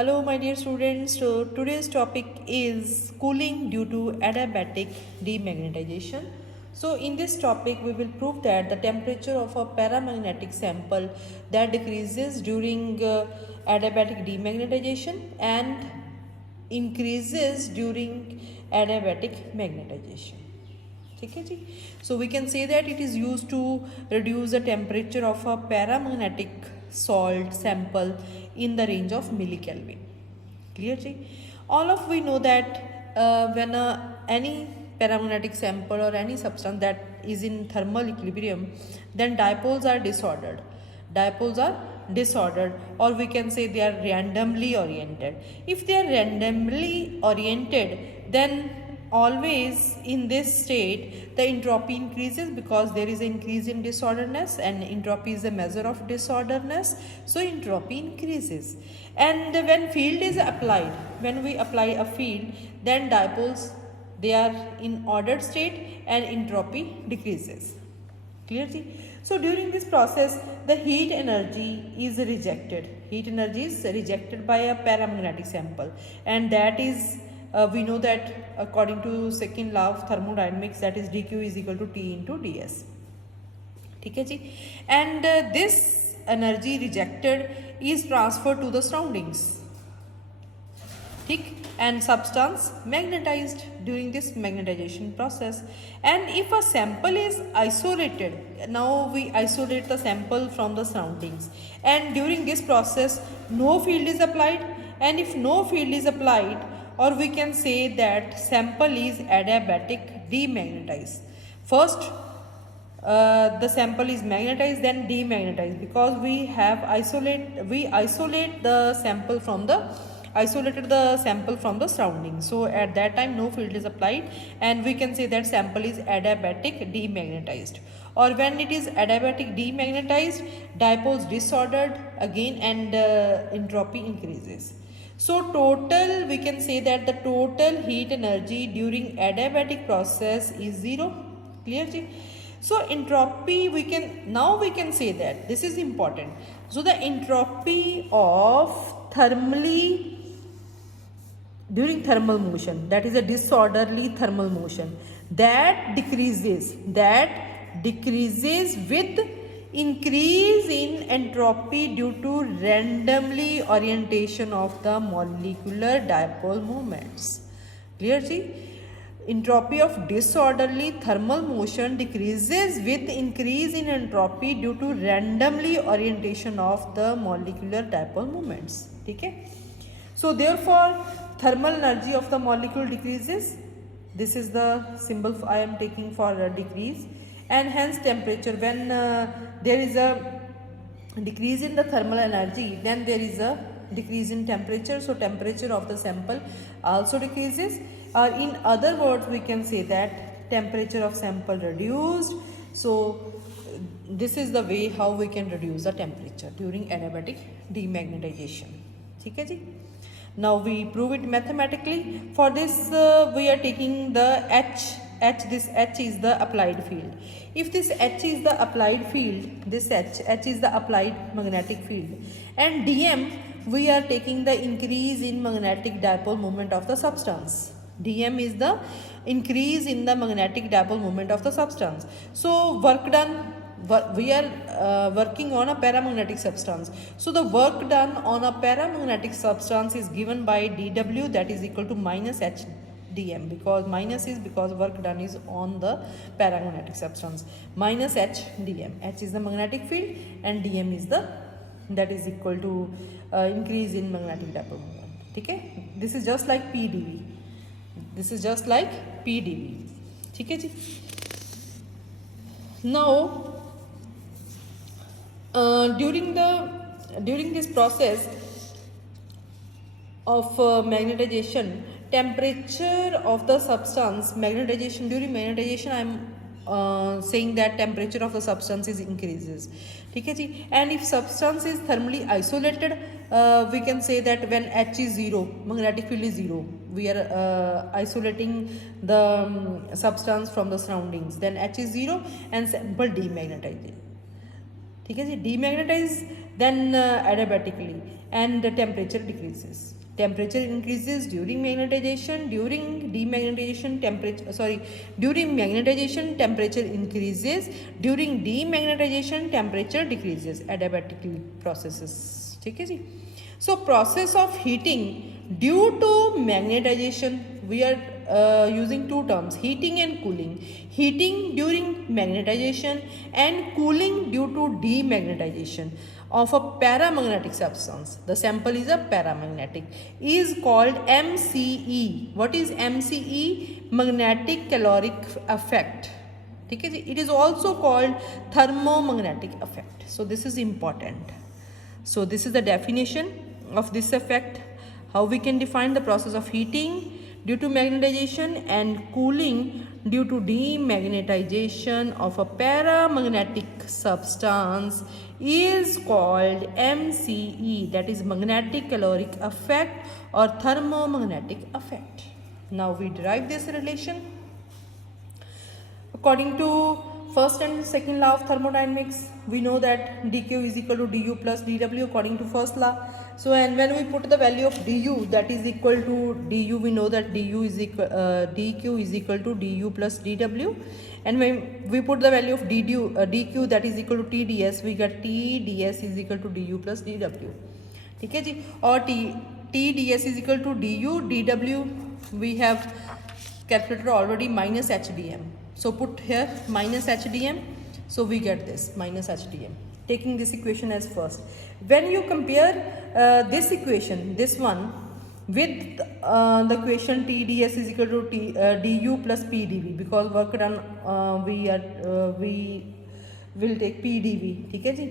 Hello my dear students, so today's topic is cooling due to adiabatic demagnetization. So in this topic we will prove that the temperature of a paramagnetic sample that decreases during adiabatic demagnetization and increases during adiabatic magnetization. ठीक है जी. So we can say that it is used to reduce the temperature of a paramagnetic salt sample in the range of millikelvin. Clear ji. All of we know that when any paramagnetic sample or any substance that is in thermal equilibrium, then dipoles are disordered. Dipoles are disordered, or we can say they are randomly oriented. If they are randomly oriented, then always in this state the entropy increases because there is an increase in disorderness, and entropy is a measure of disorderness, so entropy increases. And when field is applied, when we apply a field, then dipoles, they are in ordered state and entropy decreases. Clear ji? So during this process the heat energy is rejected. Heat energy is rejected by a paramagnetic sample, and that is we know that according to second law of thermodynamics, that is dq is equal to T into ds. ठीक है जी. And this energy rejected is transferred to the surroundings. ठीक. And substance magnetized during this magnetization process. And if a sample is isolated, now we isolate the sample from the surroundings, and during this process no field is applied, and if no field is applied, or we can say that sample is adiabatic demagnetized. First the sample is magnetized, then demagnetized, because we isolate the sample from the surrounding. So at that time no field is applied, and we can say that sample is adiabatic demagnetized. Or when it is adiabatic demagnetized, dipoles disordered again, and entropy increases. So total, we can say that the total heat energy during adiabatic process is 0. Clear ji? So entropy, we can say that this is important. So the entropy of thermally during thermal motion, that is a disorderly thermal motion, that decreases with increase in entropy due to randomly orientation of the molecular dipole moments. Clear ji? Entropy of disorderly thermal motion decreases with increase in entropy due to randomly orientation of the molecular dipole moments. ठीक है? So therefore thermal energy of the molecule decreases. This is the symbol I am taking for a decrease. And hence temperature, when there is a decrease in the thermal energy, then there is a decrease in temperature, so temperature of the sample also decreases. In other words, we can say that temperature of sample reduced. So this is the way how we can reduce the temperature during adiabatic demagnetization. ठीक है जी. Now we prove it mathematically. For this we are taking the H. This H is the applied field. If this H is the applied field, this H is the applied magnetic field, and dm, we are taking the increase in magnetic dipole moment of the substance. dm is the increase in the magnetic dipole moment of the substance. So work done, we are working on a paramagnetic substance. So the work done on a paramagnetic substance is given by dw, that is equal to minus h dm, because minus is because work done is on the paramagnetic substance, minus h dm. H is the magnetic field and dm is the, that is equal to increase in magnetic dipole moment. Okay, this is just like pdv, this is just like pdv. Okay ji. Now during this process of magnetization, temperature of the substance, magnetization, during magnetization I am saying that temperature of the substance is increases. ठीक है जी. And if substance is thermally isolated, we can say that when H is 0, magnetic field is 0, we are isolating the substance from the surroundings, then H is 0 and sample demagnetized. ठीक है जी. Demagnetize then adiabatically, and the temperature decreases. Temperature increases during magnetization. During demagnetization, during magnetization temperature increases. During demagnetization temperature decreases. Adiabatically processes. ठीक है जी. So process of heating due to magnetization, we are using two terms, heating and cooling. Heating during magnetization and cooling due to demagnetization of a paramagnetic substance. The sample is a paramagnetic, is called MCE. What is MCE? Magnetic caloric effect. ठीक है जी. It is also called thermomagnetic effect. So this is important. So this is the definition of this effect. How we can define the process of heating due to magnetization and cooling due to demagnetization of a paramagnetic substance is called MCE, that is magnetic caloric effect or thermomagnetic effect. Now we derive this relation according to first and second law of thermodynamics. We know that dq is equal to du plus dw according to first law. So and when we put the value of du, that is equal to du, we know that du is equal dq is equal to du plus dw, and when we put the value of dq that is equal to tds, we get tds is equal to du plus dw. ठीक है जी. और tds is equal to du dw, we have calculated already minus hdm. So put here minus hdm, so we get this minus hdm. Taking this equation as first. When you compare this equation, this one, with the equation tds is equal to du plus pdv, because work done we will take pdv. ठीक है जी.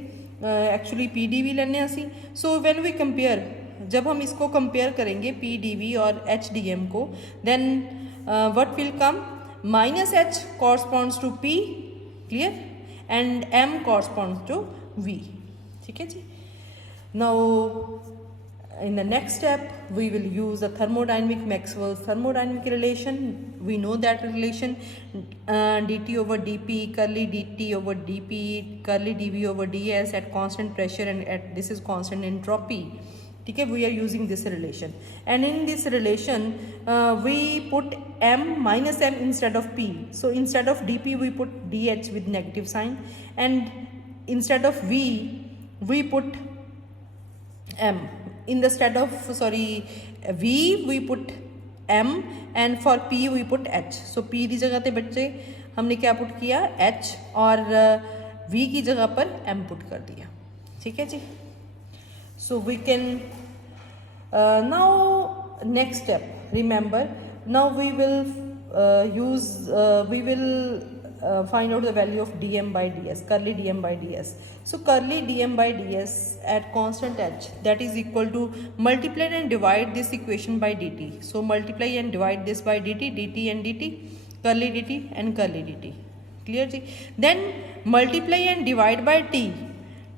Actually pdv लेने असी. So when we compare, जब हम इसको compare करेंगे pdv और hdm को, then what will come? minus h corresponds to p, clear, and m corresponds to v. ठीक है जी. Now in the next step we will use the Maxwell's thermodynamic relation. We know that relation, dt over dp curly dt over dp curly dv over ds at constant pressure and at this is constant entropy. Okay, we are using this relation, and in this relation we put m minus m instead of p. So instead of dp we put dh with negative sign, and instead of v we put m. In the stead of v we put m, and for p we put h. So p की जगह पे बच्चे हमने क्या put किया? h, और v की जगह पर m पुट कर दिया. ठीक है जी. So we can now next step, remember, now we will find out the value of dm by ds, curly dm by ds. So curly dm by ds at constant h, that is equal to, multiply and divide this equation by dt. So multiply and divide this by dt, dt and dt, curly dt and curly dt. Clear ji? Then multiply and divide by t.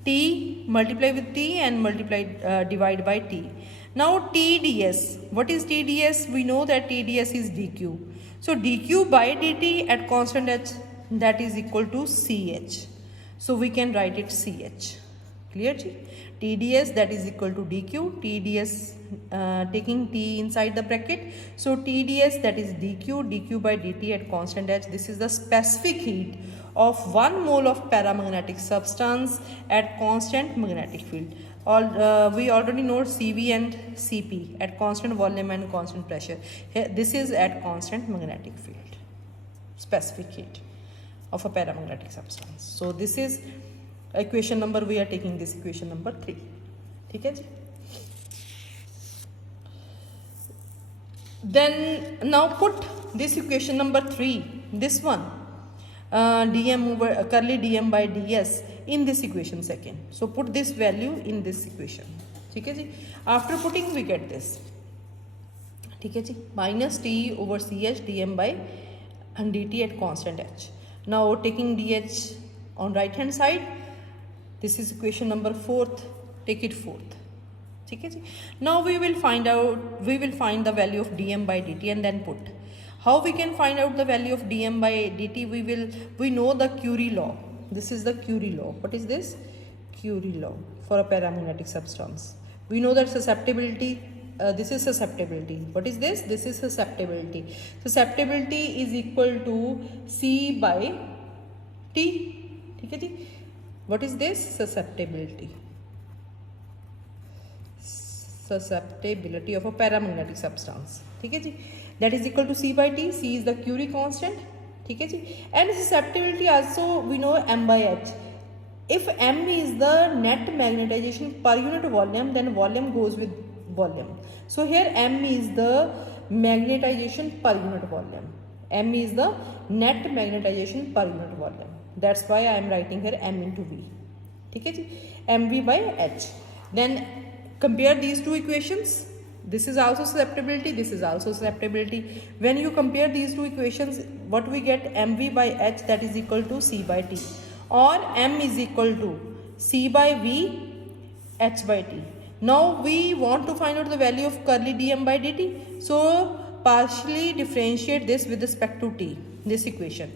T, multiply with t and multiply divide by t. Now TDS, what is TDS? We know that TDS is dq. So dq by dt at constant h, that is equal to ch. So we can write it ch. Clear ji? TDS, that is equal to dq, TDS taking t inside the bracket. So TDS, that is dq by dt at constant h. This is the specific heat of 1 mole of paramagnetic substance at constant magnetic field. We already know Cv and Cp at constant volume and constant pressure. Here, this is at constant magnetic field, specific heat of a paramagnetic substance. So this is equation number, we are taking this equation number 3. ठीक है जी. Then now put this equation number 3, this one, dm over curly dm by ds in this equation second. So put this value in this equation. ठीक है जी. After putting we get this. ठीक है जी. Minus t over ch dm by dt at constant h. Now taking dh on right hand side, this is equation number 4th. Take it 4th. ठीक है जी. Now we will find the value of dm by dt and then put. How we can find out the value of dm by dt? We know the Curie law. This is the Curie law. What is this? Curie law. for a paramagnetic substance. We know that susceptibility, this is susceptibility. What is this? This is susceptibility. Susceptibility is equal to C by T. Okay? What is this? Susceptibility. Susceptibility of a paramagnetic substance. Okay? That is equal to C by T. C is the Curie constant. Okay? And susceptibility also we know M by H. If M is the net magnetization per unit volume, then volume goes with volume. So here M is the magnetization per unit volume. M is the net magnetization per unit volume. That's why I am writing here M into V. Okay? MV by H. Then compare these two equations. This is also susceptibility, this is also susceptibility. When you compare these two equations, what we get? MV by H, that is equal to C by T, or M is equal to C by V, H by T. Now we want to find out the value of curly dm by dt. So partially differentiate this with respect to T, this equation.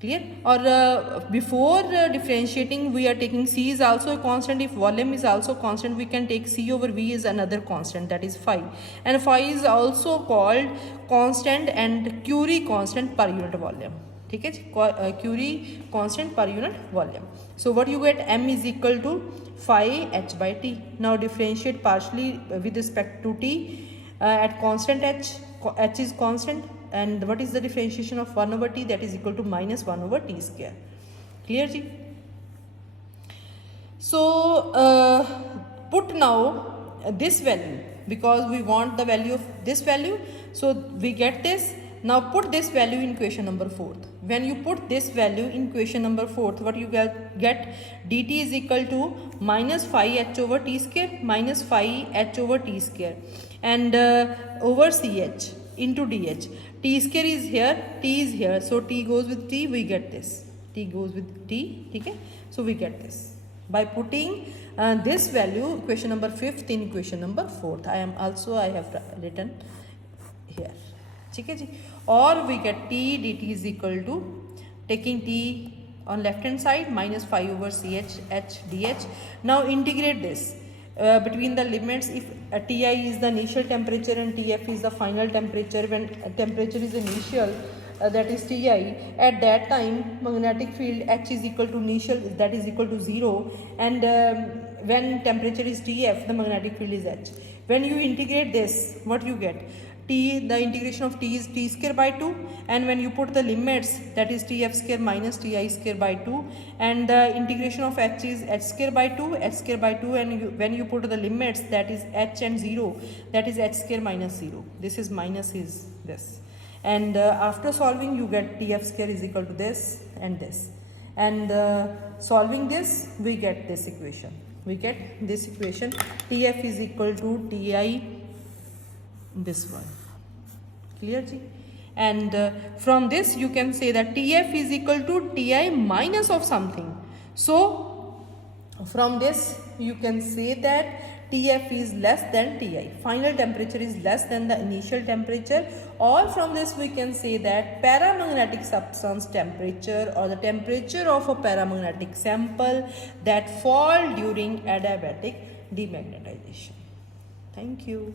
Clear? Or before differentiating, we are taking C is also a constant. If volume is also constant, we can take C over V is another constant, that is phi. And phi is also called constant and Curie constant per unit volume. Okay? Curie constant per unit volume. So what you get? M is equal to phi H by T. Now differentiate partially with respect to T at constant H. H is constant. And what is the differentiation of 1 over T? That is equal to minus 1 over T square. Clear ji? So put now this value, because we want the value of this value. So we get this. Now put this value in equation number 4th. When you put this value in equation number 4th, what you get? Dt is equal to minus phi H over T square, minus phi H over T square, and over CH into dH. T square is here, T is here, so T goes with T, we get this. T goes with T, okay? So we get this by putting this value, equation number 5th in equation number 4th. I have written here. Okay? Or we get T dt is equal to, taking T on left hand side, minus phi over CH H dH. Now integrate this. Between the limits, if Ti is the initial temperature and Tf is the final temperature, when temperature is initial, that is Ti, at that time magnetic field H is equal to initial, that is equal to 0, and when temperature is Tf, the magnetic field is H. When you integrate this, what you get? T, the integration of T is T square by 2, and when you put the limits, that is Tf square minus Ti square by 2, and the integration of H is H square by 2, H square by 2, and when you put the limits, that is H and 0, that is H square minus 0. This is minus is this, and after solving you get Tf square is equal to this and this, and solving this we get this equation. We get this equation, Tf is equal to Ti, this one. Clear ji? And from this you can say that Tf is equal to Ti minus of something. So from this you can say that Tf is less than Ti, final temperature is less than the initial temperature, or from this we can say that paramagnetic substance temperature, or the temperature of a paramagnetic sample that fall during adiabatic demagnetization. Thank you.